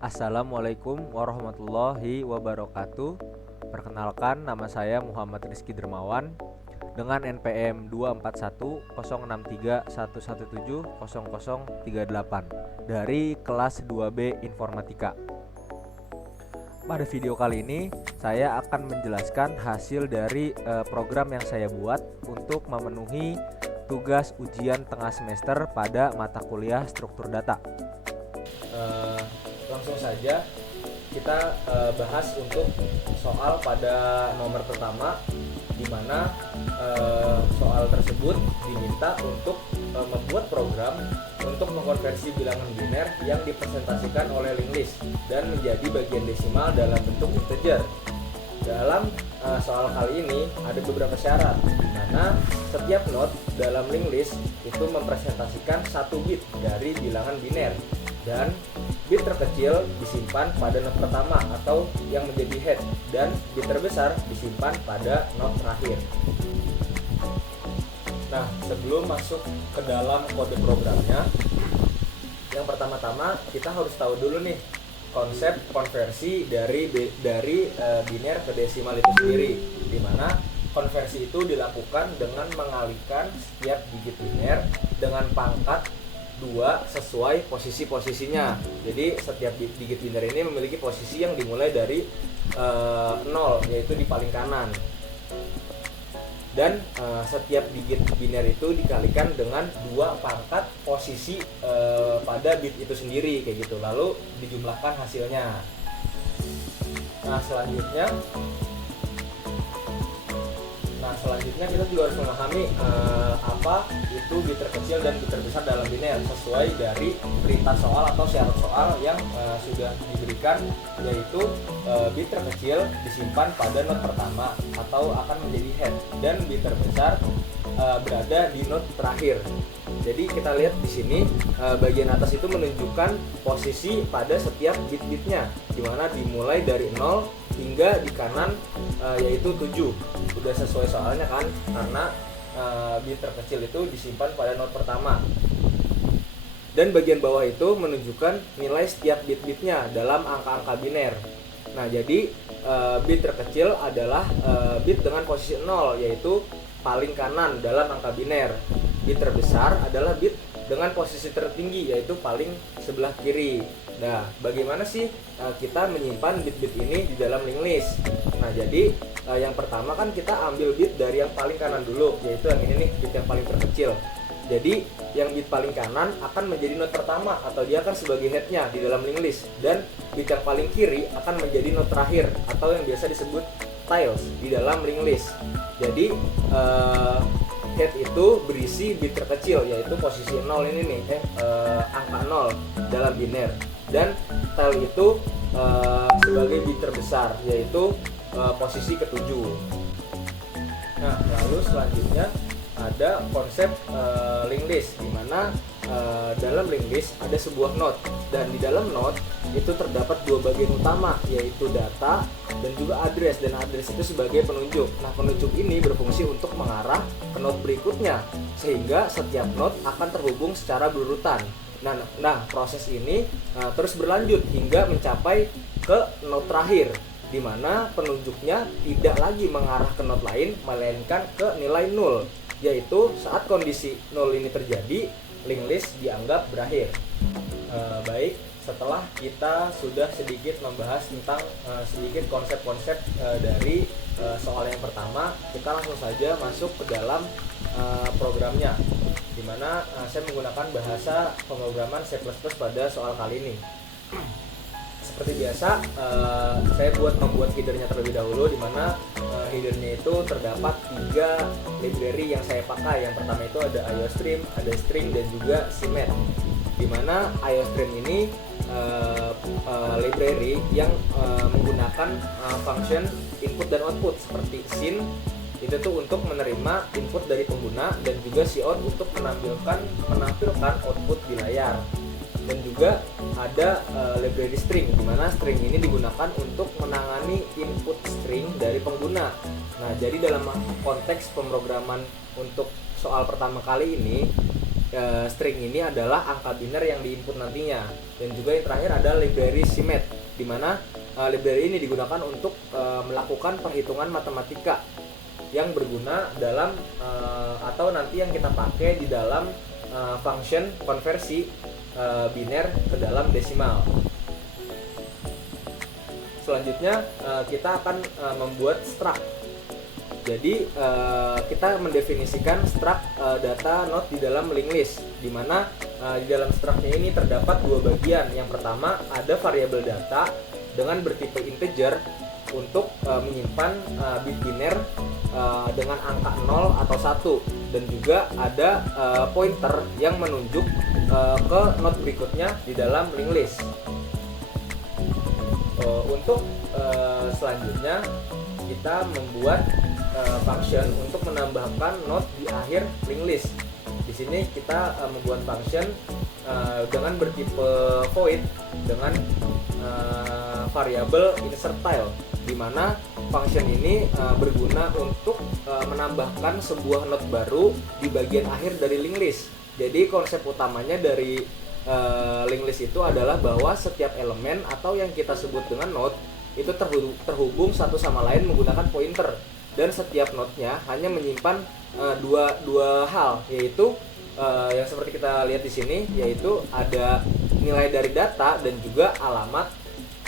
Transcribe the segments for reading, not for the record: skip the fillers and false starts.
Assalamualaikum warahmatullahi wabarakatuh. Perkenalkan, nama saya Muhammad Rizky Dermawan dengan NPM 2410131170038 dari kelas 2B Informatika. Pada video kali ini saya akan menjelaskan hasil dari program yang saya buat untuk memenuhi tugas ujian tengah semester pada mata kuliah struktur data. Langsung saja kita bahas untuk soal pada nomor pertama, di mana soal tersebut diminta untuk membuat program untuk mengkonversi bilangan biner yang dipresentasikan oleh linked list dan menjadi bagian desimal dalam bentuk integer. Dalam soal kali ini ada beberapa syarat, di mana setiap not dalam linked list itu mempresentasikan 1 bit dari bilangan biner, dan bit terkecil disimpan pada not pertama atau yang menjadi head, dan bit terbesar disimpan pada not terakhir. Nah, sebelum masuk ke dalam kode programnya, yang pertama-tama kita harus tahu dulu nih konsep konversi dari biner ke desimal itu sendiri, di mana konversi itu dilakukan dengan mengalihkan setiap digit biner dengan pangkat 2 sesuai posisi-posisinya. Jadi setiap digit biner ini memiliki posisi yang dimulai dari 0, yaitu di paling kanan. Dan setiap digit biner itu dikalikan dengan 2 pangkat posisi pada bit itu sendiri, kayak gitu. Lalu dijumlahkan hasilnya. Nah, selanjutnya kita juga harus memahami apa itu bit terkecil dan bit terbesar dalam biner sesuai dari perintah soal atau syarat soal yang sudah diberikan, yaitu bit terkecil disimpan pada not pertama atau akan menjadi head, dan bit terbesar berada di not terakhir. Jadi kita lihat di sini bagian atas itu menunjukkan posisi pada setiap bit-bitnya, dimana dimulai dari 0 hingga di kanan yaitu 7. Udah sesuai soalnya kan, karena bit terkecil itu disimpan pada not pertama. Dan bagian bawah itu menunjukkan nilai setiap bit-bitnya dalam angka-angka biner. Nah, jadi bit terkecil adalah bit dengan posisi 0, yaitu paling kanan dalam angka biner. Bit terbesar adalah bit dengan posisi tertinggi, yaitu paling sebelah kiri. Nah, bagaimana sih kita menyimpan bit-bit ini di dalam linked list? Nah, jadi yang pertama kan kita ambil bit dari yang paling kanan dulu, yaitu yang ini nih, bit yang paling terkecil. Jadi yang bit paling kanan akan menjadi not pertama atau dia akan sebagai headnya di dalam linked list, dan bit yang paling kiri akan menjadi not terakhir atau yang biasa disebut tails di dalam linked list. Jadi head itu berisi bit terkecil, yaitu posisi 0 ini nih, angka 0 dalam biner, dan tail itu sebagai bit terbesar, yaitu posisi ke-7. Nah, lalu selanjutnya ada konsep linked list, di mana dalam linked list ada sebuah not, dan di dalam not itu terdapat 2 bagian utama, yaitu data dan juga address, dan address itu sebagai penunjuk. Nah, penunjuk ini berfungsi untuk mengarah ke not berikutnya, sehingga setiap not akan terhubung secara berurutan. Nah, proses ini terus berlanjut hingga mencapai ke not terakhir, di mana penunjuknya tidak lagi mengarah ke not lain, melainkan ke nilai 0, yaitu saat kondisi 0 ini terjadi, linked list dianggap berakhir. Baik, setelah kita sudah sedikit membahas tentang sedikit konsep-konsep dari soal yang pertama, kita langsung saja masuk ke dalam programnya, di mana saya menggunakan bahasa pemrograman C++ pada soal kali ini. Seperti biasa, saya membuat headernya terlebih dahulu, di mana headernya itu terdapat 3 library yang saya pakai. Yang pertama itu ada IOStream, ada string, dan juga CMath. Di mana IOStream ini library yang menggunakan function input dan output seperti sin itu tuh untuk menerima input dari pengguna, dan juga cout untuk menampilkan output di layar. Dan juga ada library string, di mana string ini digunakan untuk menangani input string dari pengguna. Nah, jadi dalam konteks pemrograman untuk soal pertama kali ini, string ini adalah angka biner yang diinput nantinya. Dan juga yang terakhir ada library CMAT, di mana library ini digunakan untuk melakukan perhitungan matematika yang berguna dalam atau nanti yang kita pakai di dalam function konversi biner ke dalam desimal. Selanjutnya kita akan membuat struct. Jadi kita mendefinisikan struct data node di dalam linked list, di mana di dalam struct-nya ini terdapat dua bagian. Yang pertama ada variabel data dengan bertipe integer untuk menyimpan bit biner dengan angka 0 atau 1, dan juga ada pointer yang menunjuk ke node berikutnya di dalam linked list. Untuk selanjutnya kita membuat function untuk menambahkan node di akhir linked list. Di sini kita membuat function dengan bertipe void dengan variabel insertile, di mana function ini berguna untuk menambahkan sebuah node baru di bagian akhir dari linked list. Jadi konsep utamanya dari linked list itu adalah bahwa setiap elemen atau yang kita sebut dengan node itu terhubung satu sama lain menggunakan pointer, dan setiap node-nya hanya menyimpan dua hal, yaitu yang seperti kita lihat di sini, yaitu ada nilai dari data dan juga alamat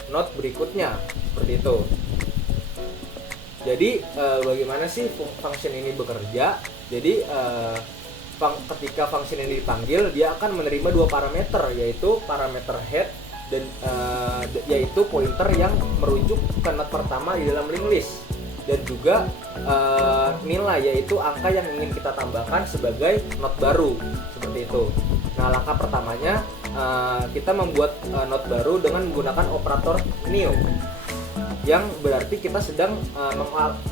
node berikutnya, seperti itu. Jadi bagaimana sih function ini bekerja? Jadi ketika function ini dipanggil, dia akan menerima dua parameter, yaitu parameter head dan yaitu pointer yang merujuk ke node pertama di dalam linked list, dan juga nilai, yaitu angka yang ingin kita tambahkan sebagai node baru, seperti itu. Nah, langkah pertamanya kita membuat node baru dengan menggunakan operator new, yang berarti kita sedang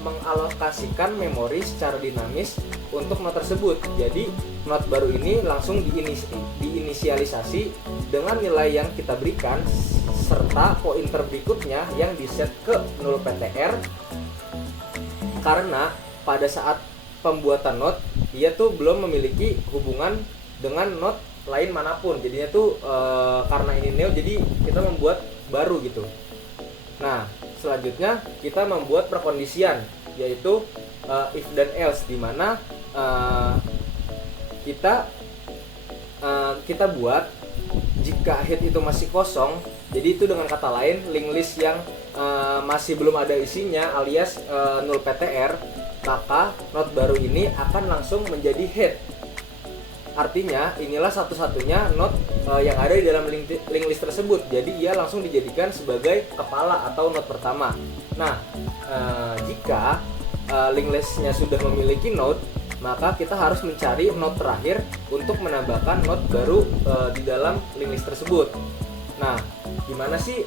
mengalokasikan memori secara dinamis untuk node tersebut. Jadi node baru ini langsung diinisialisasi dengan nilai yang kita berikan serta pointer berikutnya yang diset ke 0 PTR, karena pada saat pembuatan node dia tuh belum memiliki hubungan dengan node lain manapun. Jadinya tuh karena ini neo, jadi kita membuat baru gitu. Nah, selanjutnya kita membuat perkondisian, yaitu if dan else, di mana kita buat jika head itu masih kosong. Jadi itu dengan kata lain linked list yang masih belum ada isinya alias 0 PTR, maka node baru ini akan langsung menjadi head. Artinya inilah satu-satunya node yang ada di dalam linked list tersebut. Jadi ia langsung dijadikan sebagai kepala atau node pertama. Nah, jika linked listnya sudah memiliki node, maka kita harus mencari node terakhir untuk menambahkan node baru di dalam linked list tersebut. Nah, gimana sih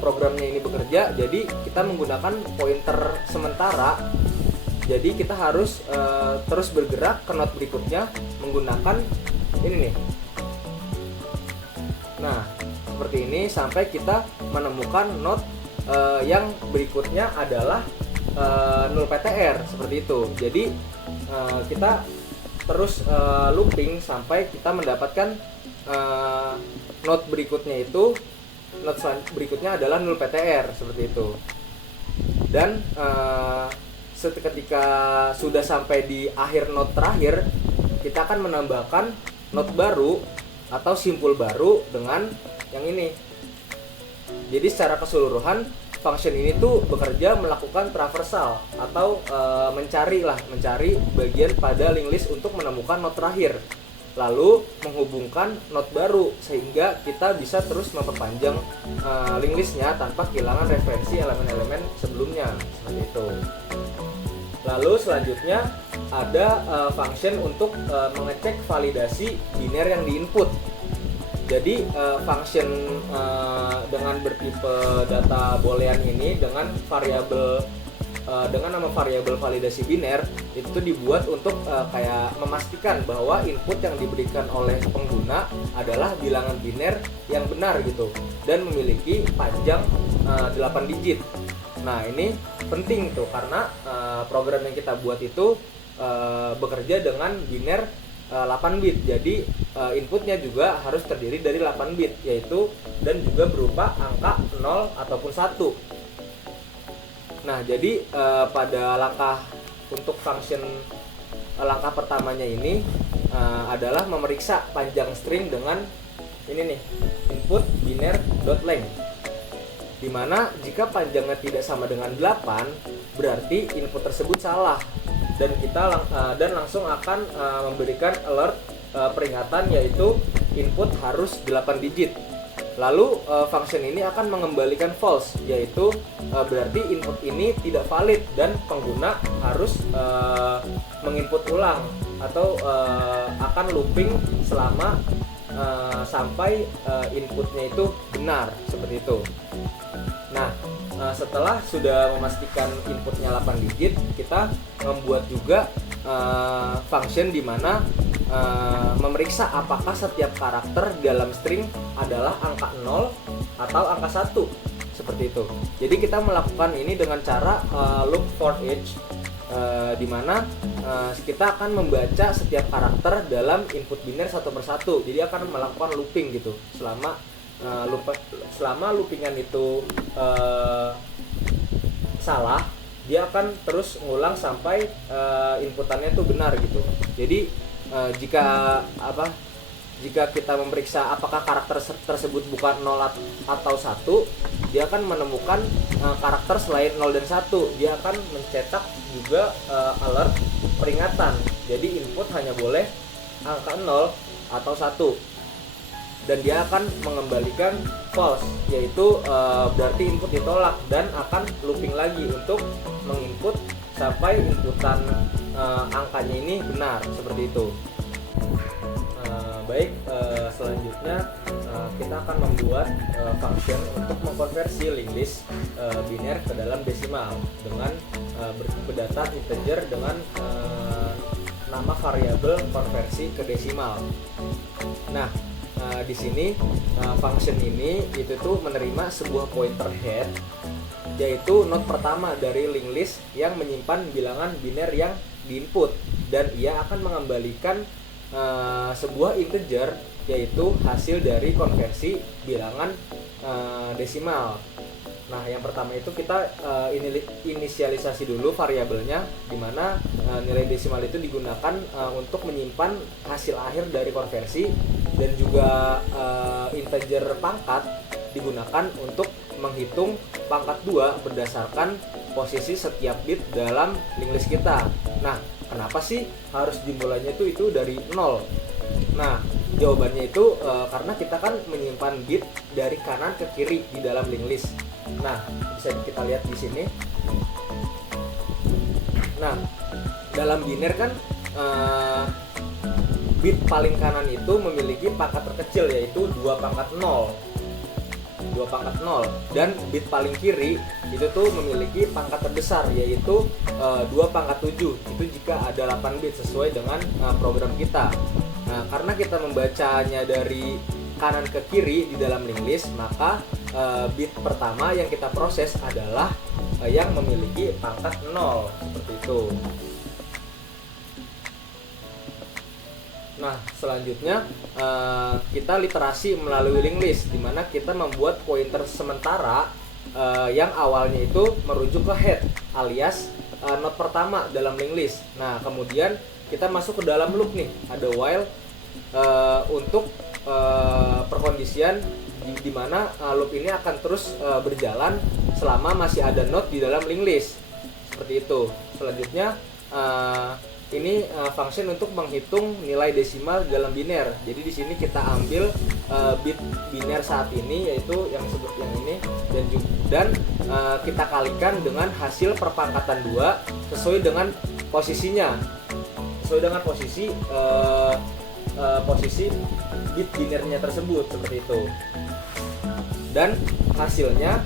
programnya ini bekerja? Jadi kita menggunakan pointer sementara. Jadi kita harus terus bergerak ke node berikutnya menggunakan ini nih. Nah, seperti ini sampai kita menemukan node yang berikutnya adalah 0 PTR, seperti itu. Jadi kita terus looping sampai kita mendapatkan node berikutnya itu, node berikutnya adalah 0 PTR, seperti itu. Dan ketika sudah sampai di akhir node terakhir, kita akan menambahkan node baru atau simpul baru dengan yang ini. Jadi secara keseluruhan function ini tuh bekerja melakukan traversal atau mencari bagian pada linked list untuk menemukan node terakhir, lalu menghubungkan node baru sehingga kita bisa terus memperpanjang linked listnya tanpa kehilangan referensi elemen-elemen sebelumnya, seperti itu. Lalu selanjutnya ada function untuk mengecek validasi biner yang diinput. Jadi function dengan bertipe data boolean ini dengan variabel dengan nama variabel validasi biner itu dibuat untuk kayak memastikan bahwa input yang diberikan oleh pengguna adalah bilangan biner yang benar gitu dan memiliki panjang 8 digit. Nah, ini penting tuh karena program yang kita buat itu bekerja dengan biner 8 bit. Jadi inputnya juga harus terdiri dari 8 bit, yaitu dan juga berupa angka 0 ataupun 1. Nah, jadi pada untuk function langkah pertamanya ini adalah memeriksa panjang string dengan ini nih, input biner.length, dimana jika panjangnya tidak sama dengan 8 berarti input tersebut salah, dan kita langsung akan memberikan alert peringatan, yaitu input harus 8 digit. Lalu function ini akan mengembalikan false, yaitu berarti input ini tidak valid dan pengguna harus menginput ulang atau akan looping selama sampai inputnya itu benar, seperti itu. Nah, setelah sudah memastikan inputnya 8 digit, kita membuat juga function di mana memeriksa apakah setiap karakter dalam string adalah angka 0 atau angka 1, seperti itu. Jadi kita melakukan ini dengan cara loop for each, di mana kita akan membaca setiap karakter dalam input biner satu persatu. Jadi akan melakukan looping gitu selama loopingan itu salah, dia akan terus ngulang sampai inputannya itu benar gitu. Jadi jika kita memeriksa apakah karakter tersebut bukan 0 atau 1, dia akan menemukan karakter selain 0 dan 1. Dia akan mencetak juga alert peringatan. Jadi input hanya boleh angka 0 atau 1. Dan dia akan mengembalikan false, yaitu berarti input ditolak, dan akan looping lagi untuk menginput sampai inputan angkanya ini benar, seperti itu. Baik, selanjutnya kita akan membuat function untuk mengkonversi linked list biner ke dalam desimal dengan bertipe data integer dengan nama variabel konversi ke desimal. Nah, di sini function ini itu tuh menerima sebuah pointer head, yaitu node pertama dari linked list yang menyimpan bilangan biner yang diinput, dan ia akan mengembalikan sebuah integer, yaitu hasil dari konversi bilangan desimal. Nah, yang pertama itu kita inisialisasi dulu variabelnya, dimana nilai desimal itu digunakan untuk menyimpan hasil akhir dari konversi, dan juga integer pangkat digunakan untuk menghitung pangkat 2 berdasarkan posisi setiap bit dalam linked list kita. Nah, kenapa sih harus dimulainya itu dari 0? Nah, jawabannya itu karena kita kan menyimpan bit dari kanan ke kiri di dalam linked list. Nah, bisa kita lihat di sini. Nah, dalam biner kan bit paling kanan itu memiliki pangkat terkecil, yaitu 2 pangkat 0. Dan bit paling kiri itu tuh memiliki pangkat terbesar, yaitu 2 pangkat 7. Itu jika ada 8 bit sesuai dengan program kita. Nah, karena kita membacanya dari kanan ke kiri di dalam linked list, maka bit pertama yang kita proses adalah yang memiliki pangkat 0, seperti itu. Nah, selanjutnya kita literasi melalui linked list, di mana kita membuat pointer sementara yang awalnya itu merujuk ke head alias node pertama dalam linked list. Nah, kemudian kita masuk ke dalam loop nih, ada while untuk perkondisian di mana loop ini akan terus berjalan selama masih ada node di dalam linked list, seperti itu. Selanjutnya ini function untuk menghitung nilai desimal dalam biner. Jadi di sini kita ambil bit biner saat ini, yaitu yang ini, dan kita kalikan dengan hasil perpangkatan 2 sesuai dengan posisinya, sesuai dengan posisi bit binernya tersebut, seperti itu. Dan hasilnya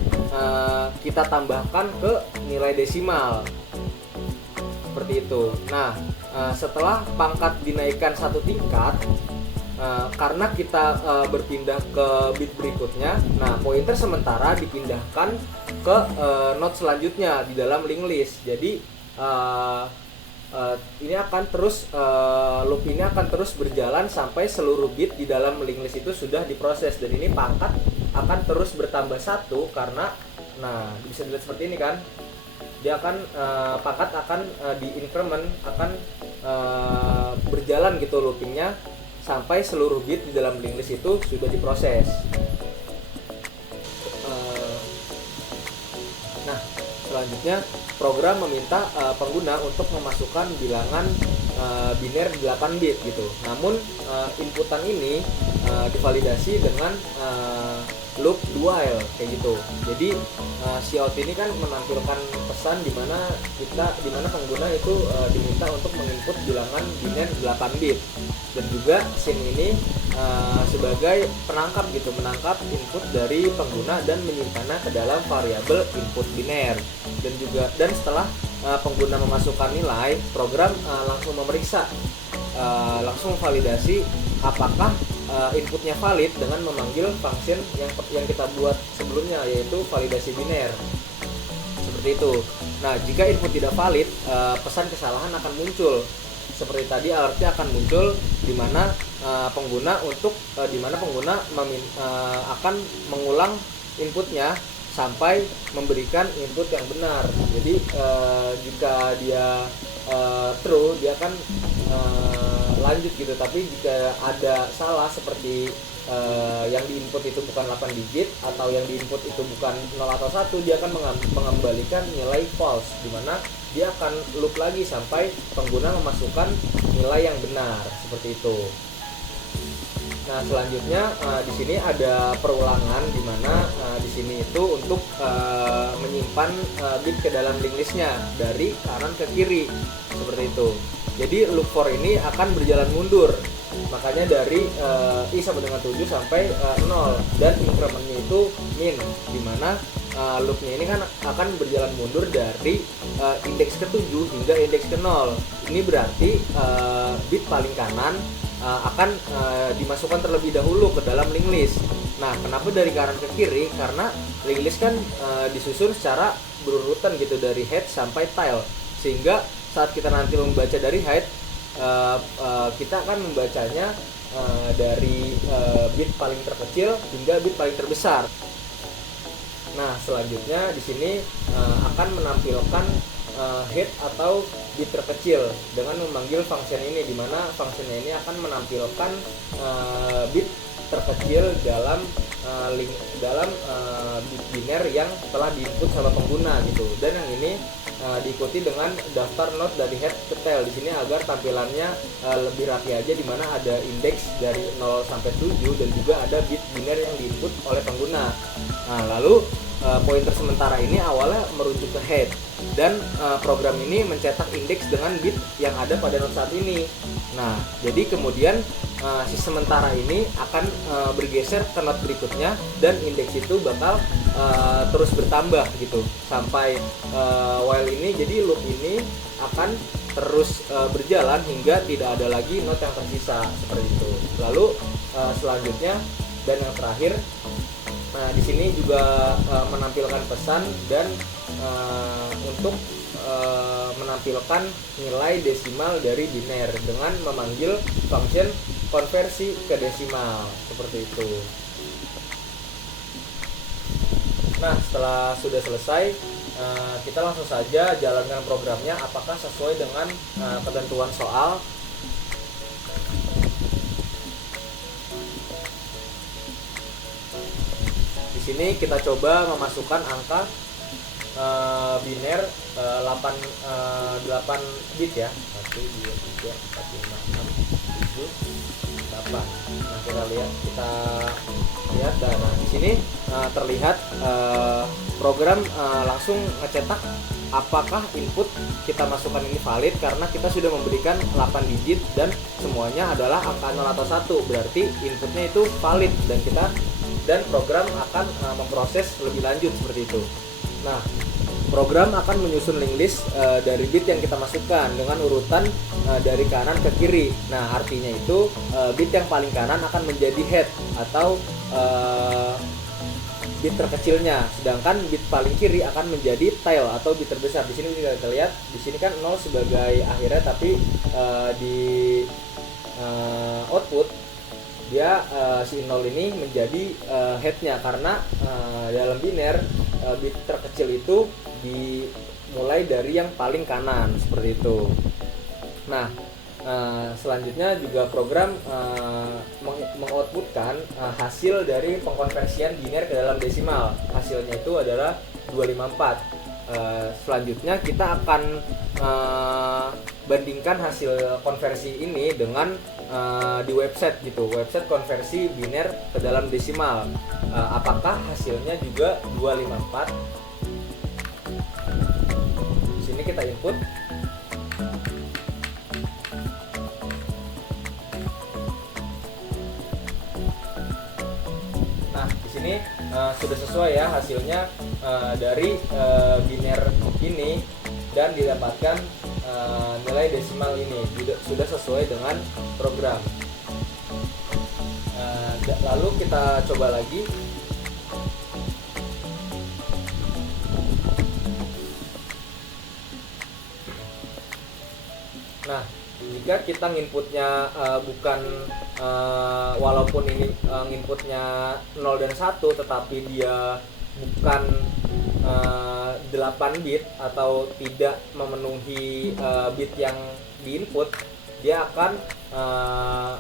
kita tambahkan ke nilai desimal, seperti itu. Nah, setelah pangkat dinaikkan 1 tingkat, karena kita berpindah ke bit berikutnya, nah pointer sementara dipindahkan ke node selanjutnya di dalam linked list. Jadi ini akan terus loop ini akan terus berjalan sampai seluruh bit di dalam linked list itu sudah diproses, dan ini pangkat akan terus bertambah 1 karena nah bisa dilihat seperti ini kan, dia akan pangkat akan di increment akan berjalan gitu loopingnya sampai seluruh bit di dalam linked list itu sudah diproses. Nah, selanjutnya program meminta pengguna untuk memasukkan bilangan biner 8 bit gitu. Namun inputan ini divalidasi dengan loop while kayak gitu. Jadi cout ini kan menampilkan pesan di mana pengguna itu diminta untuk menginput bilangan biner 8 bit. Dan juga scene ini sebagai penangkap gitu, menangkap input dari pengguna dan menyimpannya ke dalam variabel input biner. Dan setelah pengguna memasukkan nilai, program langsung memeriksa, langsung validasi apakah inputnya valid dengan memanggil function yang kita buat sebelumnya, yaitu validasi biner. Seperti itu. Nah, jika input tidak valid, pesan kesalahan akan muncul. Seperti tadi, alertnya akan muncul di mana pengguna akan mengulang inputnya sampai memberikan input yang benar. Jadi jika dia true, dia akan lanjut gitu. Tapi jika ada salah seperti yang diinput itu bukan 8 digit atau yang diinput itu bukan 0 atau 1, dia akan mengembalikan nilai false, di mana dia akan loop lagi sampai pengguna memasukkan nilai yang benar, seperti itu. Nah, selanjutnya di sini ada perulangan, di mana di sini itu untuk menyimpan bit ke dalam linked listnya dari kanan ke kiri, seperti itu. Jadi loop for ini akan berjalan mundur, makanya dari i sama dengan 7 sampai 0, dan incrementnya itu min, di mana loopnya ini kan akan berjalan mundur dari indeks ke-7 hingga indeks ke-0. Ini berarti bit paling kanan akan dimasukkan terlebih dahulu ke dalam linked list. Nah, kenapa dari kanan ke kiri? Karena linked list kan disusun secara berurutan gitu, dari head sampai tail, sehingga saat kita nanti membaca dari head, kita akan membacanya dari bit paling terkecil hingga bit paling terbesar. Nah, selanjutnya di sini akan menampilkan head atau bit terkecil dengan memanggil function ini, di mana functionnya ini akan menampilkan bit terkecil dalam bit biner yang telah diinput sama pengguna gitu. Dan yang ini diikuti dengan daftar note dari head ke tail di sini agar tampilannya lebih rapi aja, di mana ada indeks dari 0 sampai 7 dan juga ada bit biner yang diinput oleh pengguna. Nah, lalu pointer sementara ini awalnya merujuk ke head, dan program ini mencetak indeks dengan bit yang ada pada node saat ini. Nah, jadi kemudian si sementara ini akan bergeser ke node berikutnya, dan indeks itu bakal terus bertambah gitu sampai while ini. Jadi loop ini akan terus berjalan hingga tidak ada lagi node yang tersisa, seperti itu. Lalu selanjutnya dan yang terakhir, nah di sini juga menampilkan pesan dan untuk menampilkan nilai desimal dari biner dengan memanggil function konversi ke desimal, seperti itu. Nah, setelah sudah selesai, kita langsung saja jalankan programnya apakah sesuai dengan ketentuan soal. Di sini kita coba memasukkan angka biner 8 bit ya. 1 2 3 4 5 6 7 8. Nah, kita lihat dan di sini terlihat program langsung ngecetak apakah input kita masukkan ini valid, karena kita sudah memberikan 8 digit dan semuanya adalah angka 0 atau 1, berarti inputnya itu valid dan program akan memproses lebih lanjut seperti itu. Nah, program akan menyusun linked list dari bit yang kita masukkan dengan urutan dari kanan ke kiri. Nah, artinya itu bit yang paling kanan akan menjadi head atau bit terkecilnya, sedangkan bit paling kiri akan menjadi tail atau bit terbesar. Di sini kita lihat, di sini kan 0 sebagai akhirnya, tapi di output dia si 0 ini menjadi headnya, karena dalam biner bit terkecil itu dimulai dari yang paling kanan seperti itu. Nah, selanjutnya juga program mengoutputkan hasil dari pengkonversian biner ke dalam desimal. Hasilnya itu adalah 254. Selanjutnya kita akan bandingkan hasil konversi ini dengan di website gitu, website konversi biner ke dalam desimal. Apakah hasilnya juga 254? Di sini kita input. Nah, di sini sudah sesuai ya hasilnya dari biner ini, dan didapatkan nilai desimal ini sudah sesuai dengan program. Lalu kita coba lagi. Nah, jika kita nginputnya bukan walaupun ini nginputnya 0 dan 1, tetapi dia bukan 8 bit atau tidak memenuhi bit yang diinput, dia akan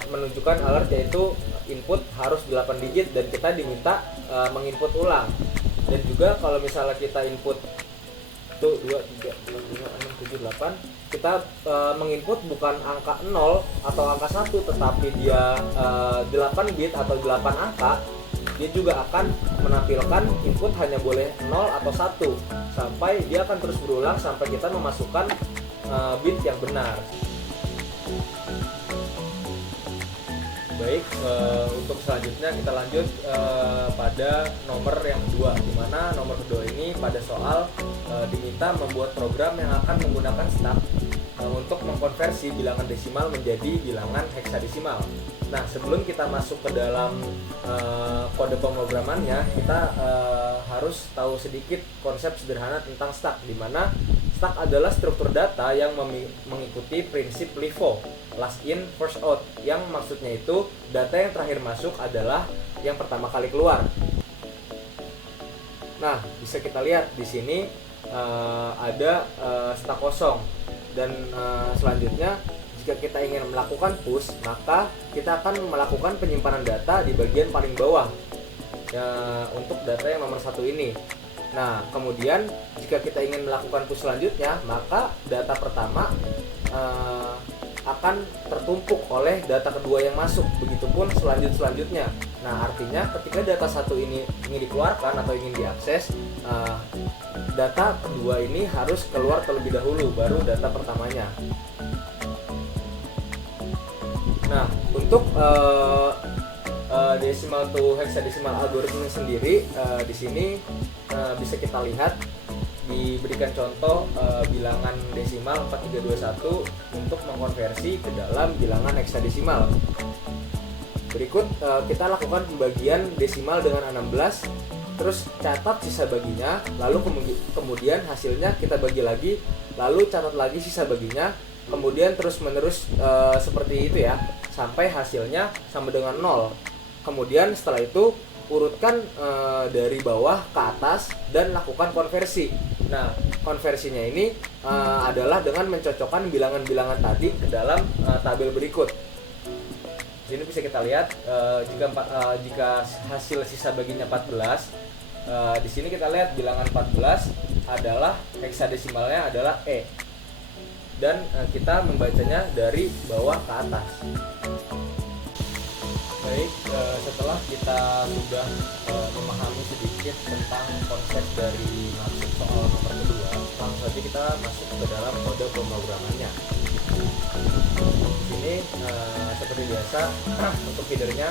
menunjukkan alert yaitu input harus 8 digit dan kita diminta menginput ulang. Dan juga kalau misalnya kita input 2, 3, 4, 5, 6, 7, 8, kita menginput bukan angka 0 atau angka 1, tetapi dia 8 bit atau 8 angka, dia juga akan menampilkan input hanya boleh 0 atau 1, sampai dia akan terus berulang sampai kita memasukkan bit yang benar. Baik, untuk selanjutnya kita lanjut pada nomor yang kedua, di mana nomor kedua ini pada soal diminta membuat program yang akan menggunakan stack untuk mengkonversi bilangan desimal menjadi bilangan heksadesimal. Nah, sebelum kita masuk ke dalam kode pemrogramannya, kita harus tahu sedikit konsep sederhana tentang stack, di mana stack adalah struktur data yang mengikuti prinsip LIFO, last in first out, yang maksudnya itu data yang terakhir masuk adalah yang pertama kali keluar. Nah, bisa kita lihat di sini ada stack kosong, dan selanjutnya jika kita ingin melakukan push, maka kita akan melakukan penyimpanan data di bagian paling bawah untuk data yang nomor 1 ini. Nah, kemudian jika kita ingin melakukan push selanjutnya, maka data pertama akan tertumpuk oleh data kedua yang masuk, begitupun selanjutnya. Nah, artinya ketika data 1 ini ingin dikeluarkan atau ingin diakses, data kedua ini harus keluar terlebih dahulu, baru data pertamanya. Nah, untuk decimal to hexadecimal algorithm sendiri, di sini bisa kita lihat diberikan contoh bilangan desimal 4321 untuk mengkonversi ke dalam bilangan heksadesimal. Berikut kita lakukan pembagian desimal dengan 16, terus catat sisa baginya, lalu kemudian hasilnya kita bagi lagi, lalu catat lagi sisa baginya, kemudian terus menerus seperti itu ya, sampai hasilnya sama dengan 0. Kemudian setelah itu urutkan dari bawah ke atas dan lakukan konversi. Nah, konversinya ini adalah dengan mencocokkan bilangan-bilangan tadi ke dalam tabel berikut. Di sini bisa kita lihat jika hasil sisa baginya 14, di sini kita lihat bilangan 14 adalah heksadesimalnya adalah E, dan kita membacanya dari bawah ke atas. Baik, setelah kita sudah memahami sedikit tentang konsep dari maksud soal nomor kedua, langsung saja kita masuk ke dalam kode pemrogramannya. Di sini seperti biasa untuk feedernya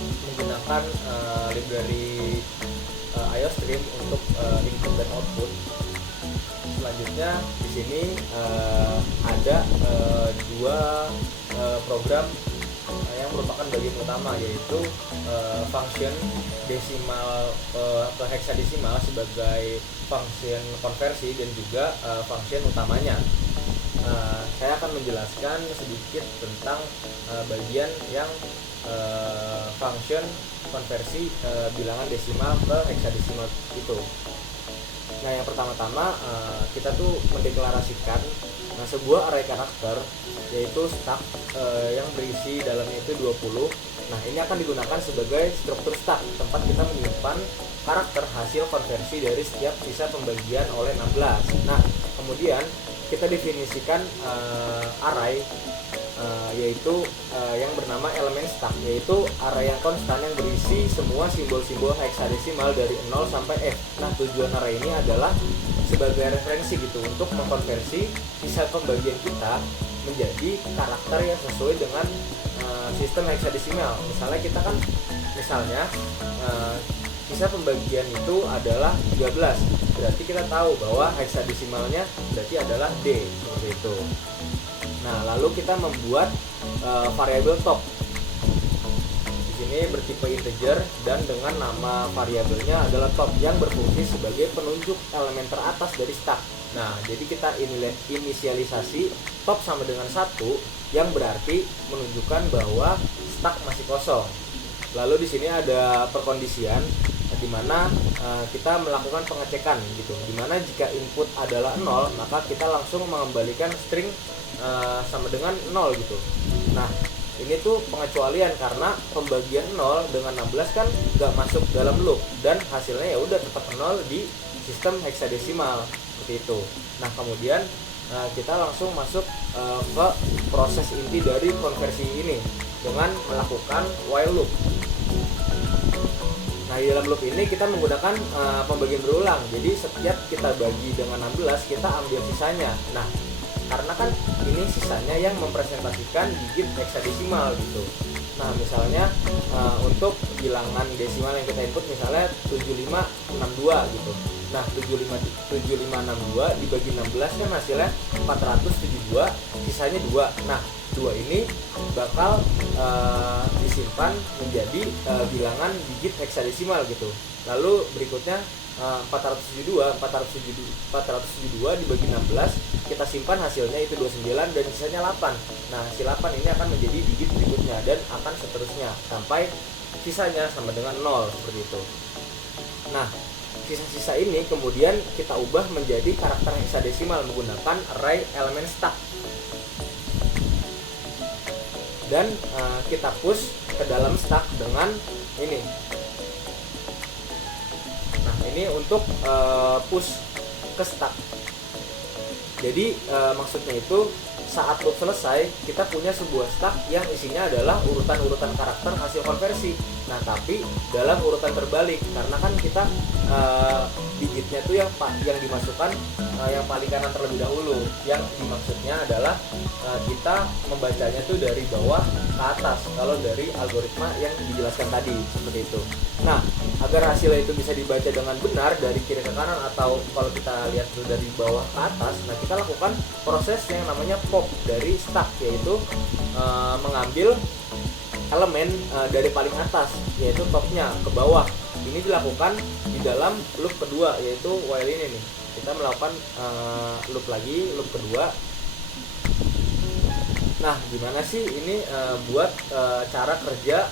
menggunakan library IOStream untuk input dan output. Selanjutnya di sini ada dua program yang yang merupakan bagian utama, yaitu function desimal ke heksadesimal sebagai function konversi dan juga function utamanya. Saya akan menjelaskan sedikit tentang bagian yang function konversi bilangan desimal ke heksadesimal itu. Nah, yang pertama-tama kita tuh mendeklarasikan sebuah array karakter, yaitu stack yang berisi dalamnya itu 20. Nah, ini akan digunakan sebagai struktur stack, tempat kita menyimpan karakter hasil konversi dari setiap sisa pembagian oleh 16. Nah, kemudian kita definisikan array yaitu yang bernama elemen stack, yaitu array yang konstan yang berisi semua simbol-simbol heksadesimal dari 0 sampai F. Nah, tujuan array ini adalah sebagai referensi gitu untuk mengkonversi sisa pembagian kita menjadi karakter yang sesuai dengan sistem heksadesimal. Misalnya sisa pembagian itu adalah 13. Berarti kita tahu bahwa heksadesimalnya berarti adalah D, seperti itu. Nah, lalu kita membuat variabel top. Di sini bertipe integer dan dengan nama variabelnya adalah top yang berfungsi sebagai penunjuk elemen teratas dari stack. Nah, jadi kita inisialisasi top sama dengan 1 yang berarti menunjukkan bahwa stack masih kosong. Lalu di sini ada perkondisian di mana kita melakukan pengecekan gitu. Di mana jika input adalah 0, maka kita langsung mengembalikan string sama dengan 0 gitu. Nah, ini tuh pengecualian karena pembagian 0 dengan 16 kan nggak masuk dalam loop dan hasilnya ya udah tetap 0 di sistem heksadesimal seperti itu. Nah, kemudian kita langsung masuk ke proses inti dari konversi ini dengan melakukan while loop. Nah, di dalam loop ini kita menggunakan pembagian berulang. Jadi setiap kita bagi dengan 16, kita ambil sisanya. Nah, karena kan ini sisanya yang mempresentasikan digit heksadesimal gitu. Nah, misalnya untuk bilangan desimal yang kita input misalnya 7562 gitu. Nah, 7562 dibagi 16 kan hasilnya 472, sisanya 2. Nah, 2 ini bakal disimpan menjadi bilangan digit heksadesimal gitu. Lalu berikutnya 472 dibagi 16, kita simpan hasilnya itu 29 dan sisanya 8. Nah, si 8 ini akan menjadi digit berikutnya dan akan seterusnya sampai sisanya sama dengan 0 seperti itu. Nah, sisa-sisa ini kemudian kita ubah menjadi karakter heksadesimal menggunakan array elemen stack. Dan kita push ke dalam stack dengan ini. Nah, ini untuk push ke stack. Jadi maksudnya itu saat loop selesai kita punya sebuah stack yang isinya adalah urutan-urutan karakter hasil konversi. Nah, tapi dalam urutan terbalik karena kan kita digitnya tuh yang dimasukkan yang paling kanan terlebih dahulu. Yang dimaksudnya adalah kita membacanya tuh dari bawah ke atas kalau dari algoritma yang dijelaskan tadi seperti itu. Nah, agar hasilnya itu bisa dibaca dengan benar dari kiri ke kanan atau kalau kita lihat tuh dari bawah ke atas, nah kita lakukan proses yang namanya pop dari stack, yaitu mengambil elemen dari paling atas yaitu topnya ke bawah. Ini dilakukan di dalam loop kedua yaitu while ini nih. Kita melakukan loop kedua. Nah, gimana sih ini buat cara kerja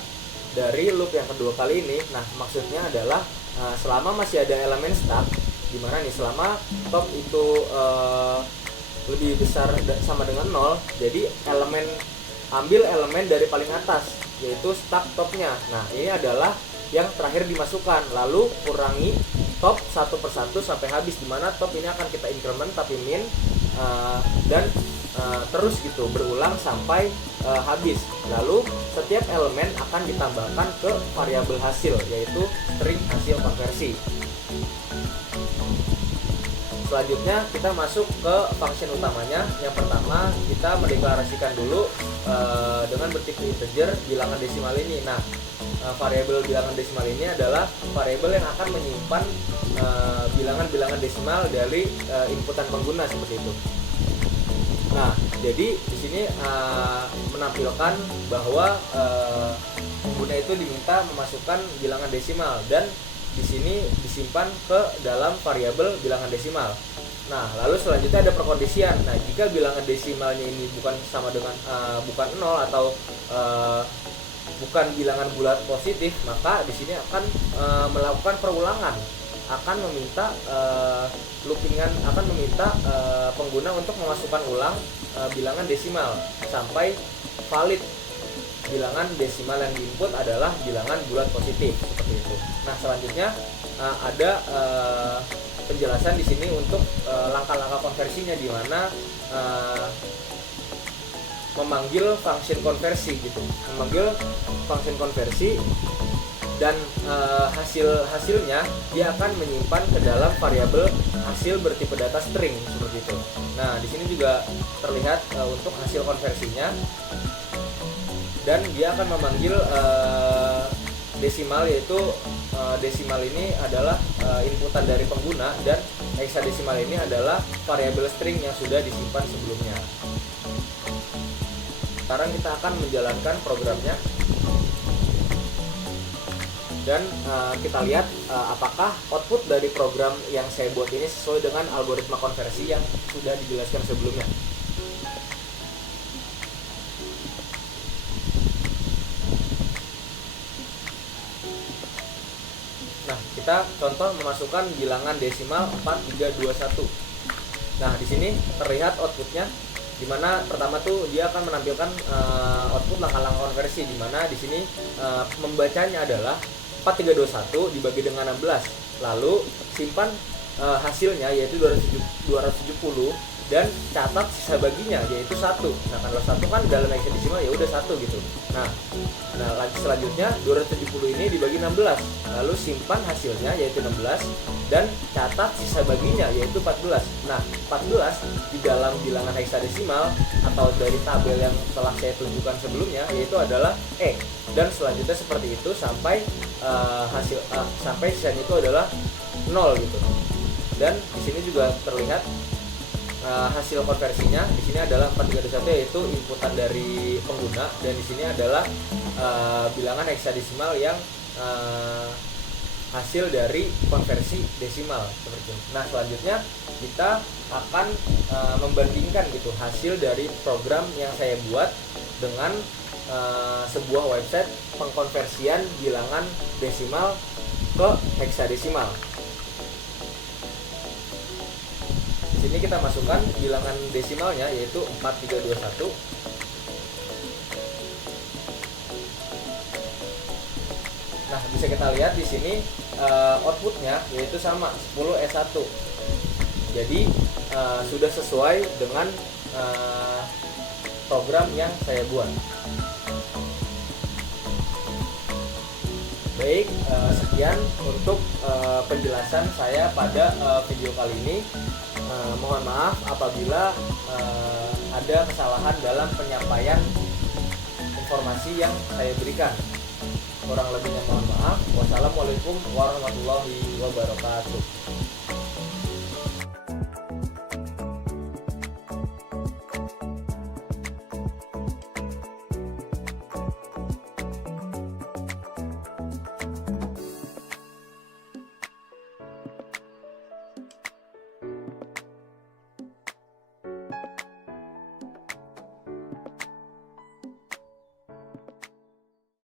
dari loop yang kedua kali ini? Nah, maksudnya adalah selama masih ada elemen stack, dimana nih selama top itu lebih besar sama dengan 0, jadi ambil elemen dari paling atas yaitu stack topnya. Nah, ini adalah yang terakhir dimasukkan, lalu kurangi top satu persatu sampai habis, dimana top ini akan kita increment tapi min dan terus gitu berulang sampai habis. Lalu setiap elemen akan ditambahkan ke variabel hasil yaitu string hasil konversi. Selanjutnya kita masuk ke function utamanya. Yang pertama kita mendeklarasikan dulu dengan bertipe integer bilangan desimal ini. Nah, variabel bilangan desimal ini adalah variabel yang akan menyimpan bilangan-bilangan desimal dari inputan pengguna seperti itu. Nah, jadi di sini menampilkan bahwa pengguna itu diminta memasukkan bilangan desimal dan di sini disimpan ke dalam variabel bilangan desimal. Nah, lalu selanjutnya ada perkondisian. Nah, jika bilangan desimalnya ini bukan sama dengan bukan 0 atau bukan bilangan bulat positif, maka di sini akan melakukan perulangan, akan meminta akan meminta pengguna untuk memasukkan ulang bilangan desimal sampai valid bilangan desimal yang diinput adalah bilangan bulat positif, seperti itu. Nah, selanjutnya ada penjelasan di sini untuk langkah-langkah konversinya, di mana memanggil function konversi gitu, memanggil function konversi dan hasilnya dia akan menyimpan ke dalam variabel hasil bertipe data string, seperti itu. Nah, di sini juga terlihat untuk hasil konversinya, dan dia akan memanggil desimal, yaitu desimal ini adalah inputan dari pengguna, dan hexadesimal ini adalah variabel string yang sudah disimpan sebelumnya. Sekarang kita akan menjalankan programnya dan kita lihat apakah output dari program yang saya buat ini sesuai dengan algoritma konversi yang sudah dijelaskan sebelumnya. Nah, kita contoh memasukkan bilangan desimal 4321. Nah, di sini terlihat outputnya, di mana pertama tuh dia akan menampilkan output langkah-langkah konversi, di mana di sini membacanya adalah 4321 dibagi dengan 16, lalu simpan hasilnya yaitu 270 dan catat sisa baginya yaitu 1. Nah, kalau 1 kan dalam hexadesimal ya udah 1 gitu. Nah, selanjutnya 270 ini dibagi 16, lalu simpan hasilnya yaitu 16 dan catat sisa baginya yaitu 14. Nah, 14 di dalam bilangan hexadesimal atau dari tabel yang telah saya tunjukkan sebelumnya yaitu adalah E, dan selanjutnya seperti itu sampai sampai sisanya itu adalah 0 gitu. Dan di sini juga terlihat hasil konversinya. Di sini adalah 4321 yaitu inputan dari pengguna, dan di sini adalah bilangan hexadesimal yang hasil dari konversi desimal, seperti itu. Nah, selanjutnya kita akan membandingkan gitu hasil dari program yang saya buat dengan sebuah website pengkonversian bilangan desimal ke hexadesimal. Di sini kita masukkan bilangan desimalnya yaitu 4321. Nah, bisa kita lihat di sini outputnya yaitu sama 10E1. Jadi sudah sesuai dengan program yang saya buat. Baik, sekian untuk penjelasan saya pada video kali ini. Mohon maaf apabila ada kesalahan dalam penyampaian informasi yang saya berikan. Kurang lebihnya mohon maaf. Wassalamualaikum warahmatullahi wabarakatuh.